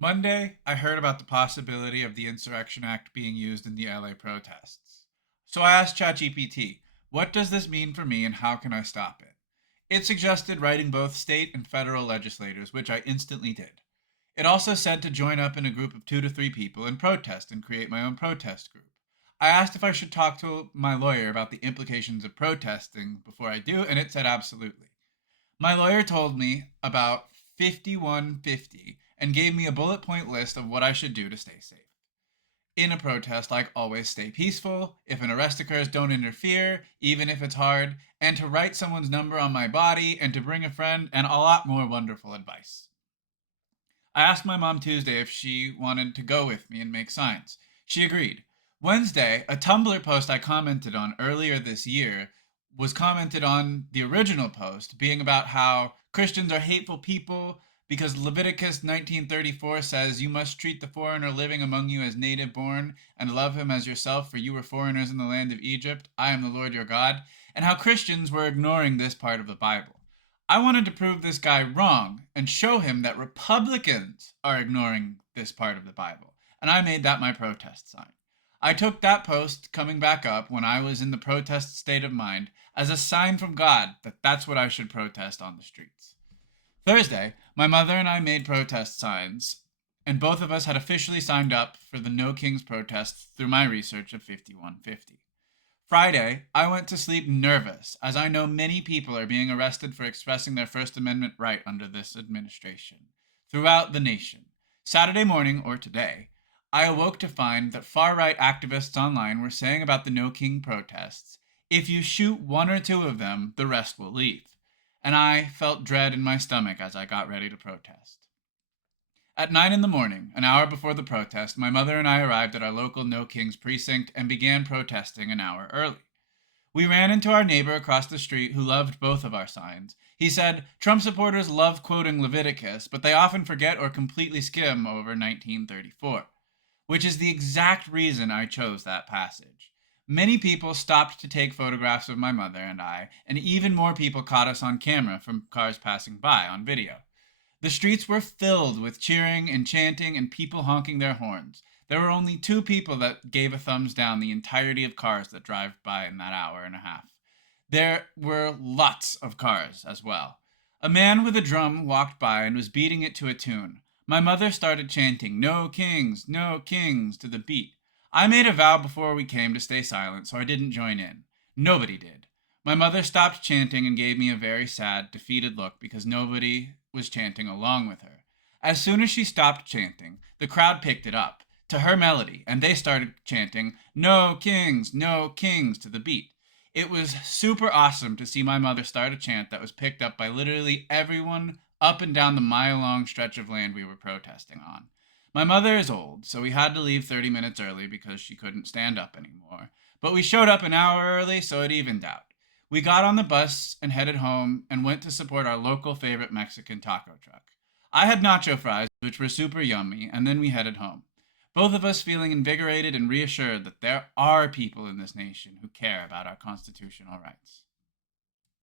Monday, I heard about the possibility of the Insurrection Act being used in the LA protests. So I asked ChatGPT, what does this mean for me and how can I stop it? It suggested writing both state and federal legislators, which I instantly did. It also said to join up in a group of 2 to 3 people and protest and create my own protest group. I asked if I should talk to my lawyer about the implications of protesting before I do, and it said absolutely. My lawyer told me about 5150 and gave me a bullet point list of what I should do to stay safe. In a protest, like always, stay peaceful. If an arrest occurs, don't interfere, even if it's hard, and to write someone's number on my body, and to bring a friend, and a lot more wonderful advice. I asked my mom Tuesday if she wanted to go with me and make signs. She agreed. Wednesday, a Tumblr post I commented on earlier this year was commented on the original post, being about how Christians are hateful people because Leviticus 19:34 says you must treat the foreigner living among you as native born and love him as yourself, for you were foreigners in the land of Egypt. I am the Lord your God, and how Christians were ignoring this part of the Bible. I wanted to prove this guy wrong and show him that Republicans are ignoring this part of the Bible. And I made that my protest sign. I took that post coming back up when I was in the protest state of mind as a sign from God that that's what I should protest on the streets. Thursday, my mother and I made protest signs, and both of us had officially signed up for the No Kings protest through my research of 5150. Friday, I went to sleep nervous, as I know many people are being arrested for expressing their First Amendment right under this administration, throughout the nation. Saturday morning, or today, I awoke to find that far right activists online were saying about the No King protests, if you shoot one or two of them, the rest will leave. And I felt dread in my stomach as I got ready to protest. At 9 in the morning, an hour before the protest, my mother and I arrived at our local No Kings precinct and began protesting an hour early. We ran into our neighbor across the street who loved both of our signs. He said, Trump supporters love quoting Leviticus, but they often forget or completely skim over 1934, which is the exact reason I chose that passage. Many people stopped to take photographs of my mother and I, and even more people caught us on camera from cars passing by on video. The streets were filled with cheering and chanting and people honking their horns. There were only 2 people that gave a thumbs down the entirety of cars that drive by in that hour and a half. There were lots of cars as well. A man with a drum walked by and was beating it to a tune. My mother started chanting, no kings, to the beat. I made a vow before we came to stay silent, so I didn't join in. Nobody did. My mother stopped chanting and gave me a very sad, defeated look because nobody was chanting along with her. As soon as she stopped chanting, the crowd picked it up to her melody, and they started chanting, no kings, to the beat. It was super awesome to see my mother start a chant that was picked up by literally everyone up and down the mile-long stretch of land we were protesting on. My mother is old, so we had to leave 30 minutes early because she couldn't stand up anymore. But we showed up an hour early, so it evened out. We got on the bus and headed home and went to support our local favorite Mexican taco truck. I had nacho fries, which were super yummy, and then we headed home. Both of us feeling invigorated and reassured that there are people in this nation who care about our constitutional rights.